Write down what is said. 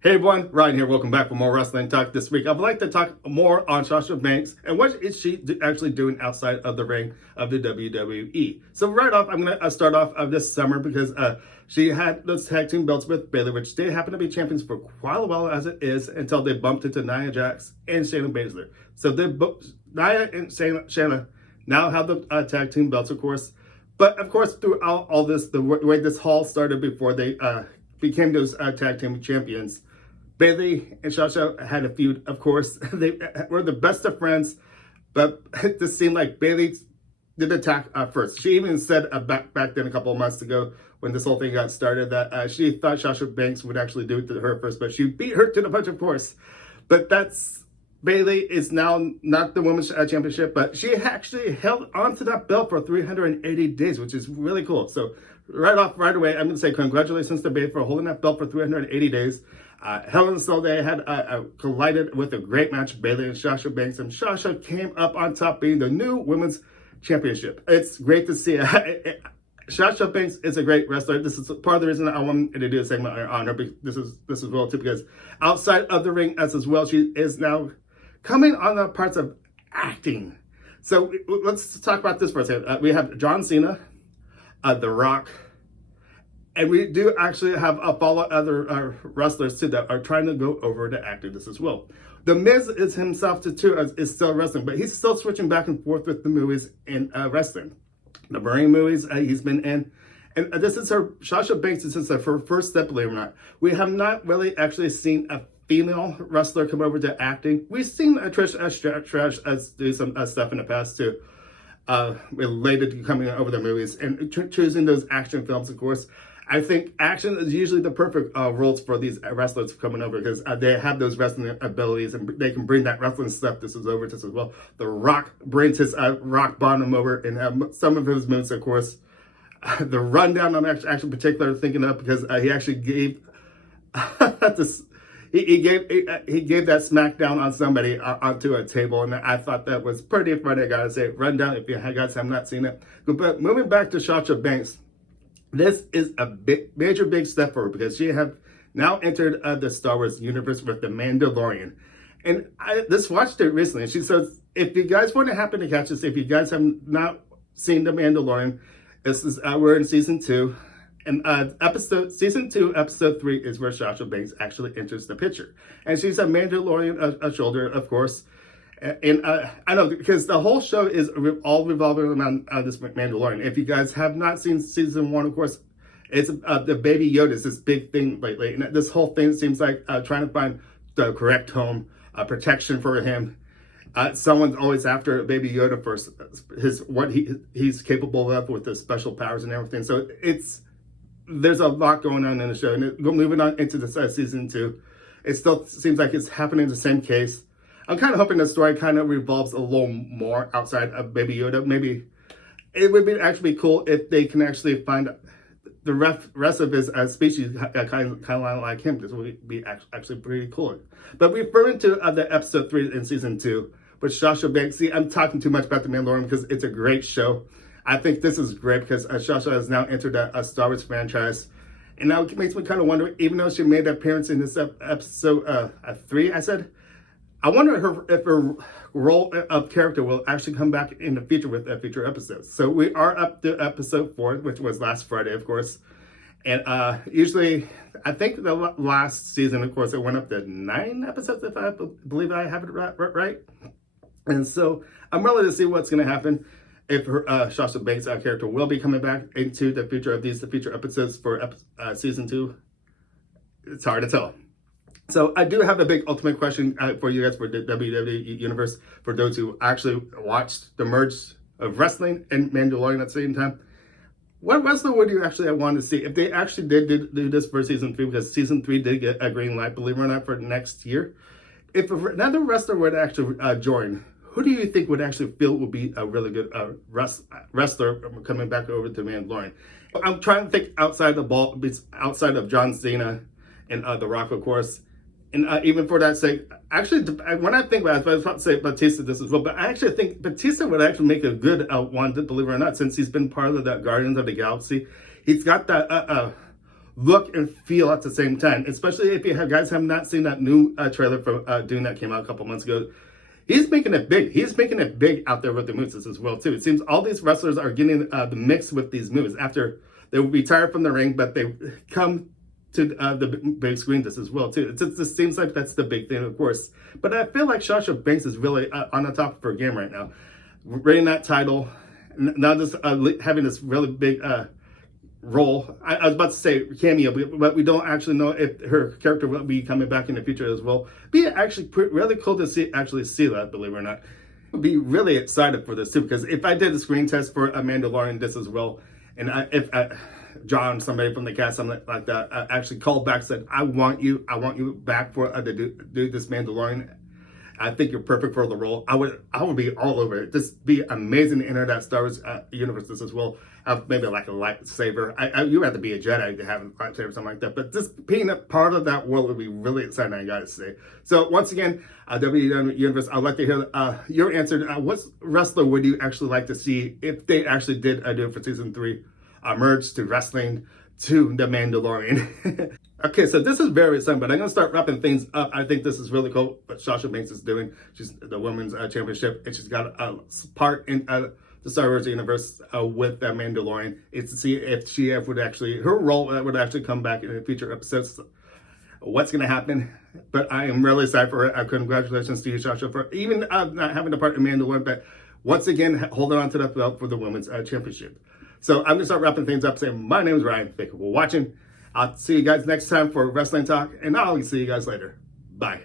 Hey everyone, Ryan here. Welcome back for more wrestling talk this week. I'd like to talk more on Sasha Banks and what is she actually doing outside of the ring of the WWE. So right off, I'm going to start off of this summer because she had those tag team belts with Bayley, which they happen to be champions for quite a while as it is until they bumped into Nia Jax and Shayna Baszler. So Nia and Shayna now have the tag team belts, of course. But of course, throughout all this, the way this haul started before they became those tag team champions, Bayley and Sasha had a feud, of course. They were the best of friends, but it just seemed like Bayley did attack first. She even said back then a couple of months ago when this whole thing got started that she thought Sasha Banks would actually do it to her first, but she beat her to the punch, of course. But Bayley is now not the women's championship, but she actually held onto that belt for 380 days, which is really cool. So right away, I'm going to say congratulations to Bayley for holding that belt for 380 days. Hell in a Cell Day had collided with a great match, Bayley and Sasha Banks, and Sasha came up on top being the new women's championship. It's great to see. Sasha Banks is a great wrestler. This is part of the reason I wanted to do a segment on her. This is well too, because outside of the ring as well, she is now coming on the parts of acting. So let's talk about this for a second. We have John Cena, The Rock, and we do actually have a follow other wrestlers too that are trying to go over to acting this as well. The Miz is himself too is still wrestling, but he's still switching back and forth with the movies and wrestling. The Marine movies he's been in, and this is her Sasha Banks. This is her first step, believe it or not. We have not really actually seen a female wrestler come over to acting. We've seen Trish Stratus do some stuff in the past too, related to coming over the movies and choosing those action films, of course. I think action is usually the perfect roles for these wrestlers coming over because they have those wrestling abilities and they can bring that wrestling stuff. This is over to as well. The Rock brings his rock bottom over and some of his moves, of course. The rundown I'm actually particular thinking of because he actually gave this. He gave that smackdown on somebody onto a table, and I thought that was pretty funny. I gotta say, rundown. If you guys have not seen it, but moving back to Sasha Banks. This is a major big step for her because she have now entered the Star Wars universe with the Mandalorian. And I just watched it recently. And she says, if you guys want to happen to catch this, if you guys have not seen the Mandalorian, this is we're in season 2. And season 2, episode 3 is where Sasha Banks actually enters the picture. And she's a Mandalorian, a shoulder, of course. And I know because the whole show is all revolving around this Mandalorian. If you guys have not seen season 1, of course, it's the Baby Yoda is this big thing lately. And this whole thing seems like trying to find the correct home, protection for him. Someone's always after Baby Yoda for what he's capable of with his special powers and everything. So there's a lot going on in the show. And moving on into the season 2, it still seems like it's happening in the same case. I'm kind of hoping the story kind of revolves a little more outside of Baby Yoda. Maybe it would actually be cool if they can actually find the rest of his species kind of like him. This would be actually pretty cool. But referring to the episode 3 in season 2, with Sasha Banks. See, I'm talking too much about the Mandalorian because it's a great show. I think this is great because Sasha has now entered a Star Wars franchise. And now it makes me kind of wonder, even though she made an appearance in this episode 3, I wonder if her role of character will actually come back in the future with future episodes. So we are up to episode 4, which was last Friday, of course. And usually, I think the last season, of course, it went up to 9 episodes, if I believe I have it right. And so I'm ready to see what's going to happen. If her Sasha Banks character will be coming back into the future of the future episodes for season 2. It's hard to tell. So I do have a big ultimate question for you guys for the WWE Universe, for those who actually watched the merge of wrestling and Mandalorian at the same time. What wrestler would you actually want to see if they actually did do this for season 3? Because season 3 did get a green light, believe it or not, for next year. if another wrestler would actually join, who do you think would actually feel would be a really good wrestler coming back over to Mandalorian? I'm trying to think outside the ball, outside of John Cena and The Rock, of course. And even for that sake, actually, when I think about it, I was about to say Batista this as well, but I actually think Batista would actually make a good one, believe it or not, since he's been part of the Guardians of the Galaxy. He's got that look and feel at the same time, especially if you guys have not seen that new trailer for Dune that came out a couple months ago. He's making it big. He's making it big out there with the movies as well, too. It seems all these wrestlers are getting the mix with these movies after they will retire from the ring, but they come to the big screen this as well, too. It seems like that's the big thing, of course. But I feel like Sasha Banks is really on the top of her game right now. Winning that title, not just having this really big role. I was about to say cameo, but we don't actually know if her character will be coming back in the future as well. Be actually really cool to see that, believe it or not. I'd be really excited for this too, because if I did a screen test for a Mandalorian this as well, and if John, somebody from the cast, something like that, actually called back, said, I want you back for to do this Mandalorian. I think you're perfect for the role. I would be all over it. Just be amazing to enter that Star Wars universe as well. Maybe like a lightsaber. You have to be a Jedi to have a lightsaber or something like that. But just being a part of that world would be really exciting, I gotta say. So once again, WWE Universe, I'd like to hear your answer. What wrestler would you actually like to see if they actually did do it for season 3? Merge to wrestling to the Mandalorian. Okay, so this is very exciting, but I'm going to start wrapping things up. I think this is really cool what Sasha Banks is doing. She's the women's championship, and she's got a part in the Star Wars universe with the Mandalorian. It's to see if she would actually, her role would actually come back in the future episodes. What's going to happen? But I am really excited for it. Congratulations to you, Sasha, for even not having a part in Mandalorian, but once again, holding on to that belt for the women's championship. So I'm going to start wrapping things up saying my name is Ryan. Thank you for watching. I'll see you guys next time for Wrestling Talk, and I'll see you guys later. Bye.